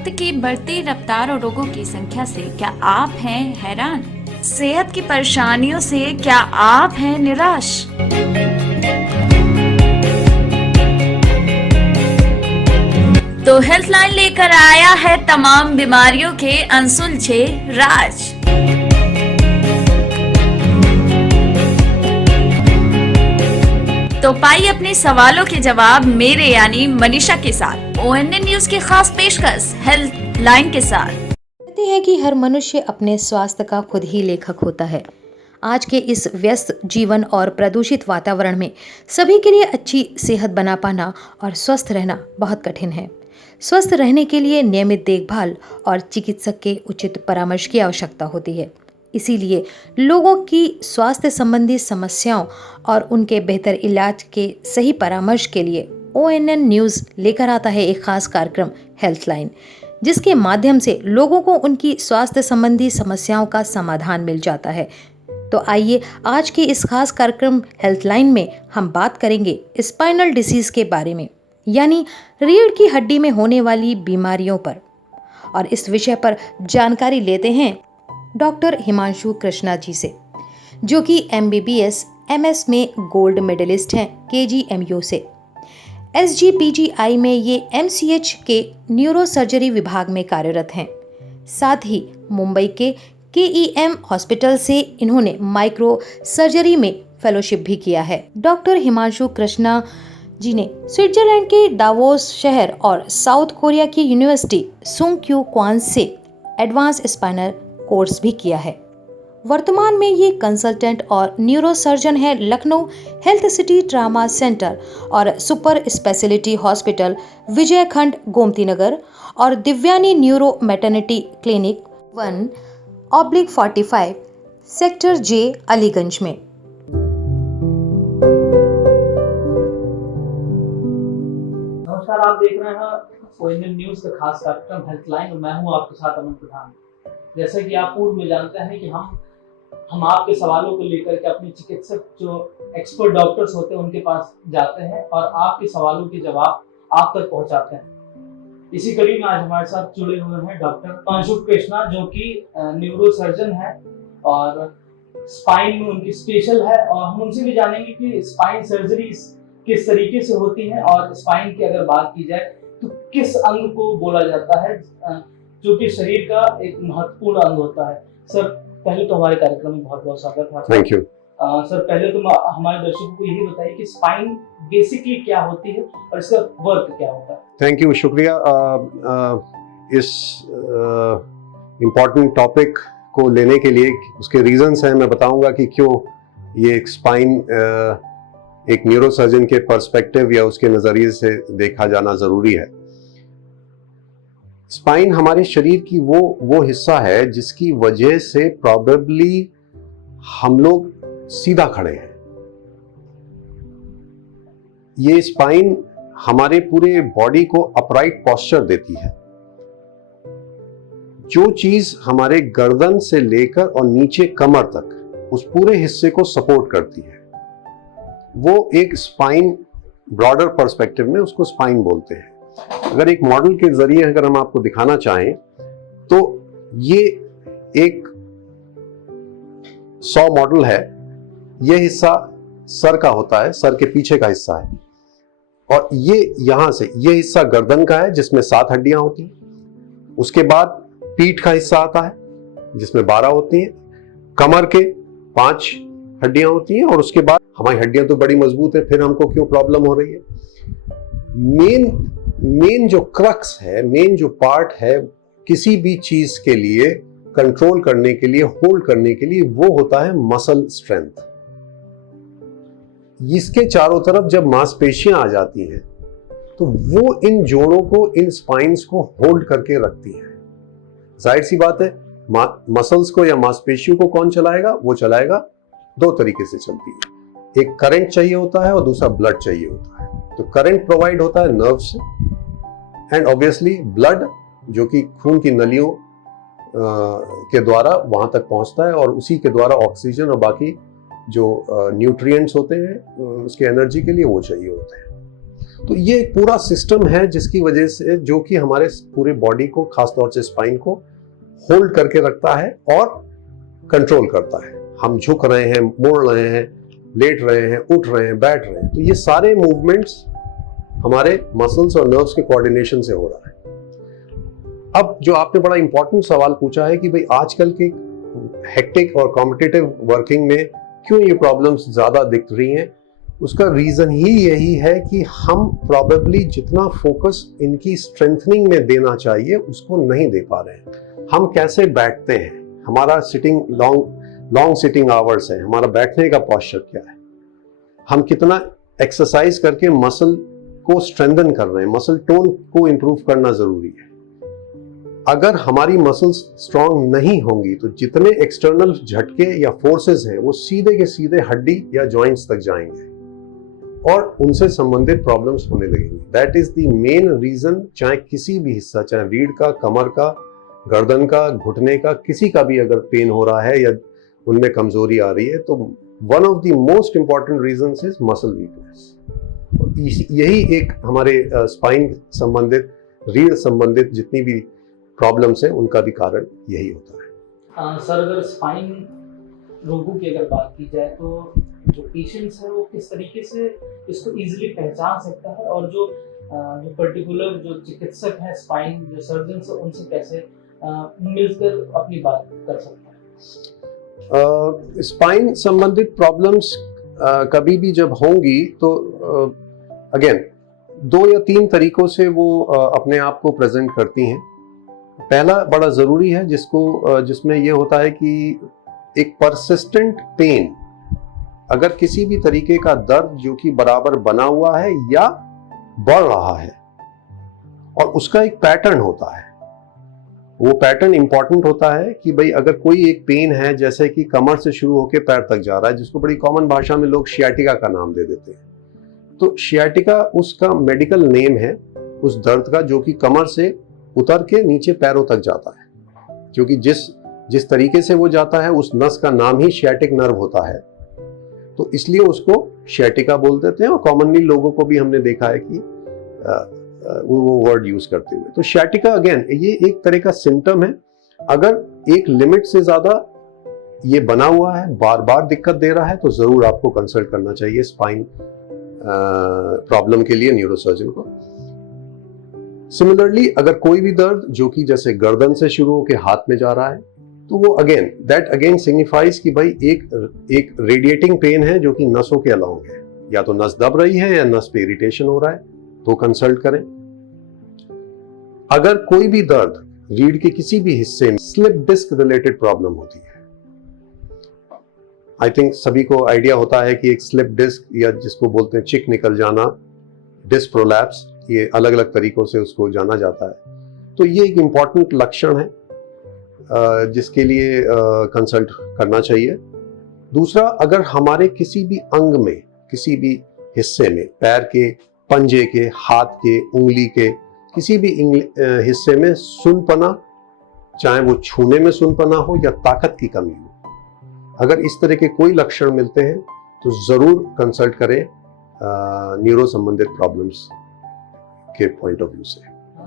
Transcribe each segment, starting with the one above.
वक्त की बढ़ती रफ्तार और रोगों की संख्या से क्या आप हैं हैरान? सेहत की परेशानियों से क्या आप हैं निराश? तो हेल्थलाइन लेकर आया है तमाम बीमारियों के अनसुलझे राज। तो पाइए अपने सवालों के जवाब मेरे यानी मनीषा के साथ ONN न्यूज की खास पेशकश हेल्थ लाइन के साथ। कहते हैं कि हर मनुष्य अपने स्वास्थ्य का खुद ही लेखक होता है। आज के इस व्यस्त जीवन और प्रदूषित वातावरण में सभी के लिए अच्छी सेहत बना पाना और स्वस्थ रहना बहुत कठिन है। स्वस्थ रहने के लिए नियमित देखभाल और चिकित्सक के उचित परामर्श की आवश्यकता होती है। इसीलिए लोगों की स्वास्थ्य संबंधी समस्याओं और उनके बेहतर इलाज के सही परामर्श के लिए ONN न्यूज़ लेकर आता है एक खास कार्यक्रम हेल्थलाइन, जिसके माध्यम से लोगों को उनकी स्वास्थ्य संबंधी समस्याओं का समाधान मिल जाता है। तो आइए आज के इस खास कार्यक्रम हेल्थलाइन में हम बात करेंगे स्पाइनल डिसीज के बारे में, यानी रीढ़ की हड्डी में होने वाली बीमारियों पर। और इस विषय पर जानकारी लेते हैं डॉक्टर हिमांशु कृष्णा जी से, जो कि MBBS MS में गोल्ड मेडलिस्ट हैं KGMU से। SGPGI में ये MCH के न्यूरो सर्जरी विभाग में कार्यरत हैं। साथ ही मुंबई के KEM हॉस्पिटल से इन्होंने माइक्रो सर्जरी में फेलोशिप भी किया है। डॉक्टर हिमांशु कृष्णा जी ने स्विट्जरलैंड के दावोस शहर और साउथ कोरिया की यूनिवर्सिटी सुंग क्वान से एडवांस स्पाइनल कोर्स भी किया है। वर्तमान में ये कंसल्टेंट और न्यूरो सर्जन है Lucknow health city trauma centre और super speciality hospital Vijaykhand Gomti Nagar और Divyani neuro maternity clinic 1/45 sector J Aliganj में। नमस्कार, आप देख रहे हैं ONN न्यूज का खास कार्यक्रम हेल्थलाइन। मैं हूं आपके साथ अमन प्रधान। जैसे कि आप पूर्व में जानते हैं कि हम आपके सवालों को लेकर के अपने चिकित्सक जो एक्सपर्ट डॉक्टर्स होते हैं उनके पास जाते हैं और आपके सवालों के जवाब आप तक पहुंचाते हैं। इसी कड़ी में आज हमारे साथ जुड़े हुए हैं डॉक्टर हिमांशु कृष्णा, जो कि न्यूरो सर्जन है और स्पाइन में उनकी स्पेशल है। और हम उनसे भी जानेंगे कि स्पाइन सर्जरी किस तरीके से होती है और स्पाइन की अगर बात की जाए तो किस अंग को बोला जाता है, जो कि शरीर का एक महत्वपूर्ण अंग होता है। सर, पहले तो हमारे कार्यक्रम में बहुत बहुत स्वागत है। Thank you. सर, पहले तो हमारे दर्शकों को यही बताइए कि स्पाइन बेसिकली क्या होती है और इसका वर्क क्या होता है। थैंक यू, शुक्रिया। इस इम्पोर्टेंट टॉपिक को लेने के लिए उसके रीजंस हैं। मैं बताऊंगा कि क्यों ये एक स्पाइन एक न्यूरोसर्जन के पर्सपेक्टिव या उसके नज़रिए से देखा जाना ज़रूरी है। स्पाइन हमारे शरीर की वो हिस्सा है जिसकी वजह से प्रॉबेबली हम लोग सीधा खड़े हैं। ये स्पाइन हमारे पूरे बॉडी को अपराइट पोस्चर देती है। जो चीज हमारे गर्दन से लेकर और नीचे कमर तक उस पूरे हिस्से को सपोर्ट करती है, वो एक स्पाइन, ब्रॉडर पर्सपेक्टिव में उसको स्पाइन बोलते हैं। अगर एक मॉडल के जरिए अगर हम आपको दिखाना चाहें तो ये एक 100 मॉडल है। ये हिस्सा सर का होता है, सर के पीछे का हिस्सा है, और ये यहां से ये हिस्सा गर्दन का है जिसमें 7 हड्डियां होती हैं। उसके बाद पीठ का हिस्सा आता है जिसमें 12 होती हैं, कमर के 5 हड्डियां होती हैं, और उसके बाद हमारी हड्डियां तो बड़ी मजबूत है, फिर हमको क्यों प्रॉब्लम हो रही है। मेन जो क्रक्स है, मेन जो पार्ट है किसी भी चीज के लिए कंट्रोल करने के लिए, होल्ड करने के लिए, वो होता है मसल स्ट्रेंथ। इसके चारों तरफ जब मांसपेशियां आ जाती हैं तो वो इन जोड़ों को, इन स्पाइन्स को होल्ड करके रखती हैं। जाहिर सी बात है, मसल्स को या मांसपेशियों को कौन चलाएगा? वो चलाएगा, 2 तरीके से चलती है। एक करंट चाहिए होता है और दूसरा ब्लड चाहिए होता है। तो करंट प्रोवाइड होता है नर्व से, एंड ऑब्वियसली ब्लड जो कि खून की नलियों के द्वारा वहां तक पहुंचता है, और उसी के द्वारा ऑक्सीजन और बाकी जो न्यूट्रिएंट्स होते हैं उसके एनर्जी के लिए वो चाहिए होते हैं। तो ये एक पूरा सिस्टम है जिसकी वजह से, जो कि हमारे पूरे बॉडी को, खासतौर से स्पाइन को होल्ड करके रखता है और कंट्रोल करता है। हम झुक रहे हैं, मुड़ रहे हैं, लेट रहे हैं, उठ रहे हैं, बैठ रहे हैं, तो ये सारे मूवमेंट्स हमारे मसल्स और नर्व्स के कोऑर्डिनेशन से हो रहा है। अब जो आपने बड़ा इंपॉर्टेंट सवाल पूछा है कि भाई आजकल के हेक्टिक और कॉम्पिटिटिव वर्किंग में क्यों ये प्रॉब्लम्स ज्यादा दिख रही हैं, उसका रीजन ही यही है कि हम प्रॉबेबली जितना फोकस इनकी स्ट्रेंथनिंग में देना चाहिए उसको नहीं दे पा रहे हैं। हम कैसे बैठते हैं, हमारा सिटिंग लॉन्ग सिटिंग आवर्स है, हमारा बैठने का पोस्चर क्या है, हम कितना एक्सरसाइज करके मसल को स्ट्रेंथन कर रहे हैं, मसल टोन को इंप्रूव करना जरूरी है। अगर हमारी मसल्स स्ट्रांग नहीं होंगी तो जितने एक्सटर्नल झटके या फोर्सेस हैं वो सीधे के सीधे हड्डी या जॉइंट्स तक जाएंगे और उनसे संबंधित प्रॉब्लम्स होने लगेंगी। That is the main reason, चाहे किसी भी हिस्सा, चाहे रीढ़ का, कमर का, गर्दन का, घुटने का, किसी का भी अगर पेन हो रहा है या उनमें कमजोरी आ रही है, तो one of the most important reasons is muscle weakness. यही एक हमारे स्पाइन संबंधित, रीढ़ संबंधित जितनी भी प्रॉब्लम्स हैं उनका भी कारण यही होता है। सर, अगर स्पाइन रोगों की अगर बात की जाए तो जो पेशेंट्स है वो किस तरीके से इसको इजीली पहचान सकता है, और जो पर्टिकुलर जो चिकित्सक हैं, स्पाइन जो सर्जन है, उनसे कैसे मिलकर अपनी बात कर सकता है? स्पाइन संबंधित प्रॉब्लम्स कभी भी जब होंगी तो अगेन 2 या 3 तरीकों से वो अपने आप को प्रेजेंट करती हैं। पहला बड़ा जरूरी है जिसमें यह होता है कि एक परसिस्टेंट पेन, अगर किसी भी तरीके का दर्द जो कि बराबर बना हुआ है या बढ़ रहा है और उसका एक पैटर्न होता है, वो पैटर्न इंपॉर्टेंट होता है कि भाई अगर कोई एक पेन है जैसे कि कमर से शुरू होकर पैर तक जा रहा है, जिसको बड़ी कॉमन भाषा में लोग शियाटिका का नाम दे देते हैं, तो शियाटिका उसका मेडिकल नेम है उस दर्द का जो कि कमर से उतर के नीचे पैरों तक जाता है, क्योंकि जिस तरीके से वो जाता है उस नस का नाम ही शियाटिक नर्व होता है, तो इसलिए उसको शियाटिका बोल देते हैं। और कॉमनली लोगों को भी हमने देखा है कि वो वर्ड यूज करते हुए। तो शियाटिका अगेन ये एक तरह का सिम्टम है। अगर एक लिमिट से ज्यादा ये बना हुआ है, बार बार दिक्कत दे रहा है, तो जरूर आपको कंसल्ट करना चाहिए स्पाइन प्रॉब्लम के लिए न्यूरोसर्जन को। सिमिलरली अगर कोई भी दर्द जो कि जैसे गर्दन से शुरू होकर हाथ में जा रहा है, तो वो दैट अगेन सिग्निफाइज कि भाई एक रेडिएटिंग पेन है जो कि नसों के अलाउंग है, या तो नस दब रही है या नस पे इरिटेशन हो रहा है, तो कंसल्ट करें। अगर कोई भी दर्द रीढ़ के किसी भी हिस्से में, स्लिप डिस्क रिलेटेड प्रॉब्लम होती है, आई थिंक सभी को आइडिया होता है कि एक स्लिप डिस्क या जिसको बोलते हैं चिक निकल जाना, डिस्क प्रोलैप्स, ये अलग अलग तरीकों से उसको जाना जाता है। तो ये एक इम्पॉर्टेंट लक्षण है जिसके लिए कंसल्ट करना चाहिए। दूसरा, अगर हमारे किसी भी अंग में, किसी भी हिस्से में, पैर के पंजे के, हाथ के, उंगली के किसी भी हिस्से में सुनपना, चाहे वो छूने में सुनपना हो या ताकत की कमी हो, अगर इस तरह के कोई लक्षण मिलते हैं तो जरूर कंसल्ट करें न्यूरो संबंधित प्रॉब्लम्स के पॉइंट ऑफ व्यू से।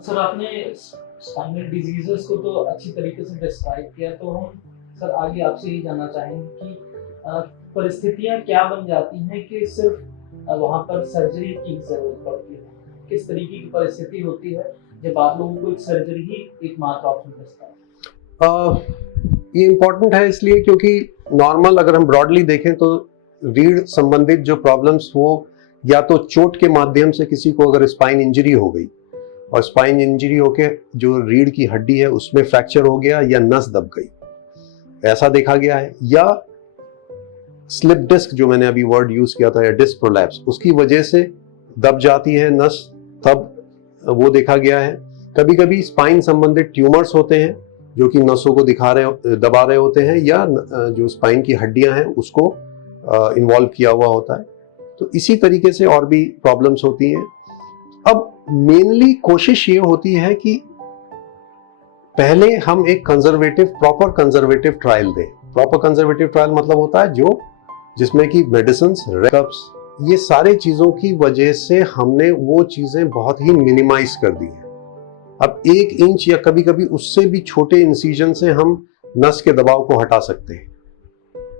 सर, आपने स्पाइनल डिजीजेस को तो अच्छी तरीके से डिस्क्राइब किया, तो हम सर आगे आपसे ये जानना चाहेंगे कि परिस्थितियां क्या बन जाती हैं कि सिर्फ वहां पर सर्जरी की जरूरत पड़ती है? किस तरीके की परिस्थिति होती है जब आप लोगों को एक सर्जरी ही एकमात्र ऑप्शन बचता है? ये इम्पोर्टेंट है इसलिए क्योंकि नॉर्मल अगर हम ब्रॉडली देखें तो रीढ़ संबंधित जो प्रॉब्लम्स हो, या तो चोट के माध्यम से किसी को अगर स्पाइन इंजरी हो गई और स्पाइन इंजरी होके जो रीढ़ की हड्डी है उसमें फ्रैक्चर हो गया या नस दब गई, ऐसा देखा गया है, या स्लिप डिस्क जो मैंने अभी वर्ड यूज किया था, या डिस्क प्रोलैप्स, उसकी वजह से दब जाती है नस, तब वो देखा गया है। कभी कभी स्पाइन संबंधित ट्यूमर्स होते हैं जो कि नसों को दबा रहे होते हैं, या जो स्पाइन की हड्डियां हैं उसको इन्वॉल्व किया हुआ होता है। तो इसी तरीके से और भी प्रॉब्लम्स होती हैं। अब मेनली कोशिश ये होती है कि पहले हम एक प्रॉपर कंजर्वेटिव ट्रायल दें। प्रॉपर कंजर्वेटिव ट्रायल मतलब होता है जिसमें कि मेडिसिन्स, रेकअप्स ये सारे चीज़ों की वजह से हमने वो चीज़ें बहुत ही मिनिमाइज कर दी हैं। अब 1 इंच या कभी कभी उससे भी छोटे इंसिजन से हम नस के दबाव को हटा सकते हैं।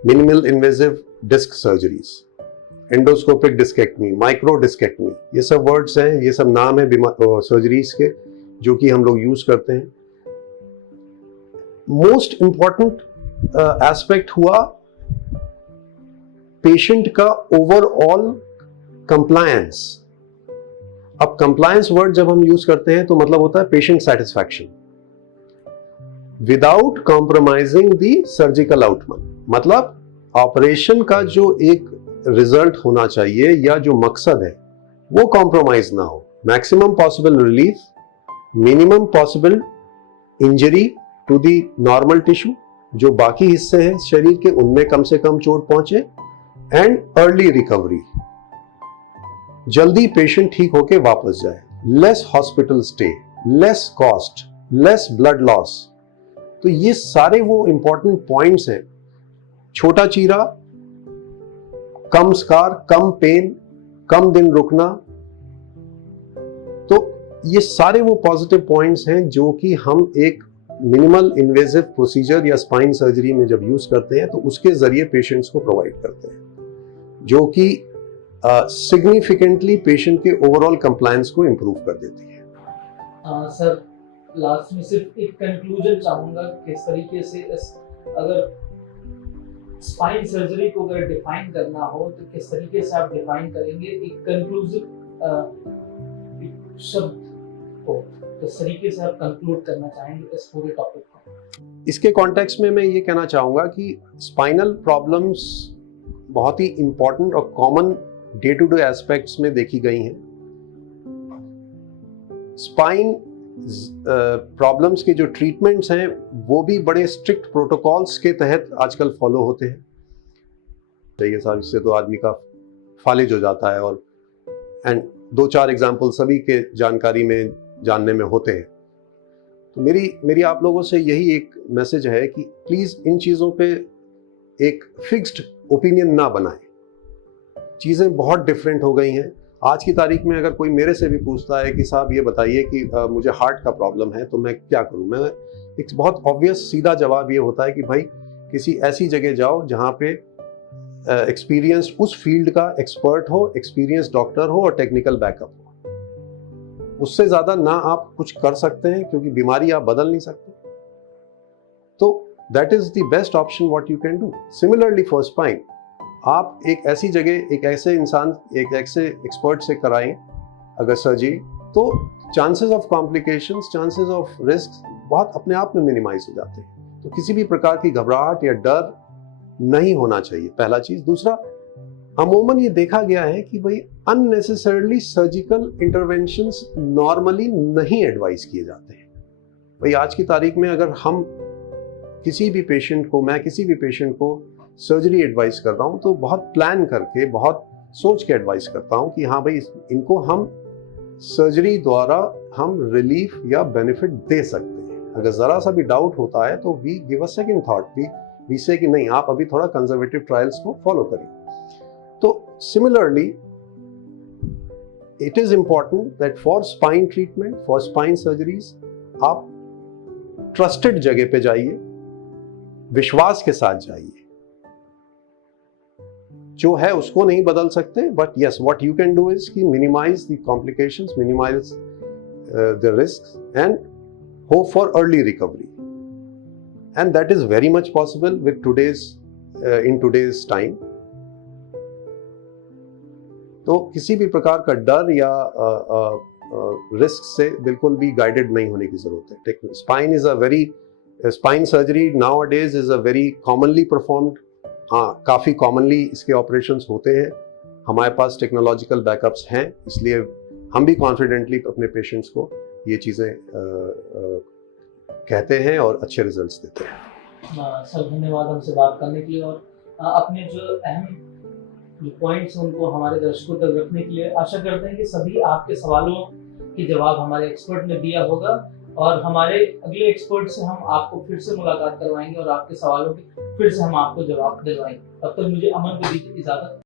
Minimal invasive disc surgeries, endoscopic discectomy, micro discectomy, ये सब वर्ड्स हैं, ये सब नाम है सर्जरीज के जो कि हम लोग यूज करते हैं। मोस्ट इंपॉर्टेंट एस्पेक्ट हुआ पेशेंट का ओवरऑल कंप्लायंस। अब कंप्लायंस वर्ड जब हम यूज करते हैं तो मतलब होता है patient satisfaction without compromising the surgical outcome. मतलब ऑपरेशन का जो एक रिजल्ट होना चाहिए या जो मकसद है वो कॉम्प्रोमाइज ना हो। Maximum possible relief, minimum possible injury to the normal tissue, जो बाकी हिस्से हैं शरीर के उनमें कम से कम चोट पहुंचे, एंड अर्ली रिकवरी, जल्दी पेशेंट ठीक होके वापस जाए, less hospital stay, less cost, less blood loss. तो ये सारे वो इंपॉर्टेंट पॉइंट्स हैं। छोटा चीरा, कम स्कार, कम पेन, कम दिन रुकना, तो ये सारे वो पॉजिटिव पॉइंट्स हैं जो कि हम एक मिनिमल इन्वेजिव प्रोसीजर या स्पाइन सर्जरी में जब यूज करते हैं तो उसके जरिए पेशेंट्स को प्रोवाइड करते हैं, जो कि सिग्निफिकेंटली पेशेंट के ओवरऑल कंप्लायंस को इंप्रूव कर देती है। सर लास्ट में सिर्फ एक कंक्लूजन चाहूंगा, किस तरीके से अगर स्पाइन सर्जरी को अगर डिफाइन करना हो तो किस तरीके से आप डिफाइन करेंगे एक कंक्लूसिव शब्द को, किस तरीके से आप कंक्लूड करना चाहेंगे इस पूरे टॉपिक को? इसके कॉन्टेक्स्ट में मैं ये कहना चाहूंगा कि स्पाइनल प्रॉब्लम्स बहुत ही इंपॉर्टेंट और common day to day aspects में देखी गई हैं। स्पाइन प्रॉब्लम्स के जो ट्रीटमेंट्स हैं वो भी बड़े स्ट्रिक्ट प्रोटोकॉल्स के तहत आजकल फॉलो होते हैं। चाहिए साहब, इससे तो आदमी का फालिज हो जाता है, और एंड 2-4 एग्जाम्पल सभी के जानकारी में जानने में होते हैं। तो मेरी आप लोगों से यही एक मैसेज है कि प्लीज इन चीजों पे एक फिक्स्ड ओपिनियन ना बनाएं। चीजें बहुत डिफरेंट हो गई हैं। आज की तारीख में अगर कोई मेरे से भी पूछता है कि साहब ये बताइए कि मुझे हार्ट का प्रॉब्लम है तो मैं क्या करूं, मैं एक बहुत ऑब्वियस सीधा जवाब ये होता है कि भाई किसी ऐसी जगह जाओ जहां पे एक्सपीरियंस्ड उस फील्ड का एक्सपर्ट हो, एक्सपीरियंस डॉक्टर हो और टेक्निकल बैकअप हो। उससे ज्यादा ना आप कुछ कर सकते हैं क्योंकि बीमारी आप बदल नहीं सकते। तो that is the best option what you can do. Similarly for spine, आप एक ऐसी जगह एक ऐसे इंसान, एक ऐसे एक्सपर्ट से कराएं अगर सर्जरी, तो chances of complications, chances of risk बहुत अपने आप में मिनिमाइज हो जाते हैं। तो किसी भी प्रकार की घबराहट या डर नहीं होना चाहिए, पहला चीज। दूसरा, अमूमन ये देखा गया है कि भाई अननेसेसरली सर्जिकल इंटरवेंशंस नॉर्मली नहीं एडवाइस किए जाते हैं। भाई आज की तारीख में अगर हम किसी भी पेशेंट को, मैं किसी भी पेशेंट को सर्जरी एडवाइस कर रहा हूं तो बहुत प्लान करके, बहुत सोच के एडवाइस करता हूं कि हाँ भाई इनको हम सर्जरी द्वारा हम रिलीफ या बेनिफिट दे सकते हैं। अगर जरा सा भी डाउट होता है तो we give a second thought, we say कि नहीं, आप अभी थोड़ा कंजर्वेटिव ट्रायल्स को फॉलो करिए। तो similarly it is important that for spine treatment, for spine surgeries, आप ट्रस्टेड जगह पे जाइए, विश्वास के साथ जाइए। जो है उसको नहीं बदल सकते, but yes what you can do is कि minimize the complications, minimize the risks and hope for early recovery, and that is very much possible within today's time. तो किसी भी प्रकार का डर या रिस्क से बिल्कुल भी गाइडेड नहीं होने की जरूरत है। Spine surgery nowadays is a very commonly performed, हाँ काफ़ी कॉमनली इसके ऑपरेशंस होते हैं। हमारे पास टेक्नोलॉजिकल बैकअप्स हैं, इसलिए हम भी कॉन्फिडेंटली अपने पेशेंट्स को ये चीज़ें कहते हैं और अच्छे रिजल्ट्स देते हैं। सर धन्यवाद हमसे बात करने के लिए, और अपने जो अहम जो पॉइंट्स हैं उनको हमारे दर्शकों तक रखने के लिए। आशा करते हैं कि सभी आपके सवालों के जवाब हमारे एक्सपर्ट ने दिया होगा, और हमारे अगले एक्सपर्ट से हम आपको फिर से मुलाकात करवाएंगे और आपके सवालों के फिर से हम आपको जवाब दिलवाएंगे। तब तक मुझे अमन को दीजिए इजाजत।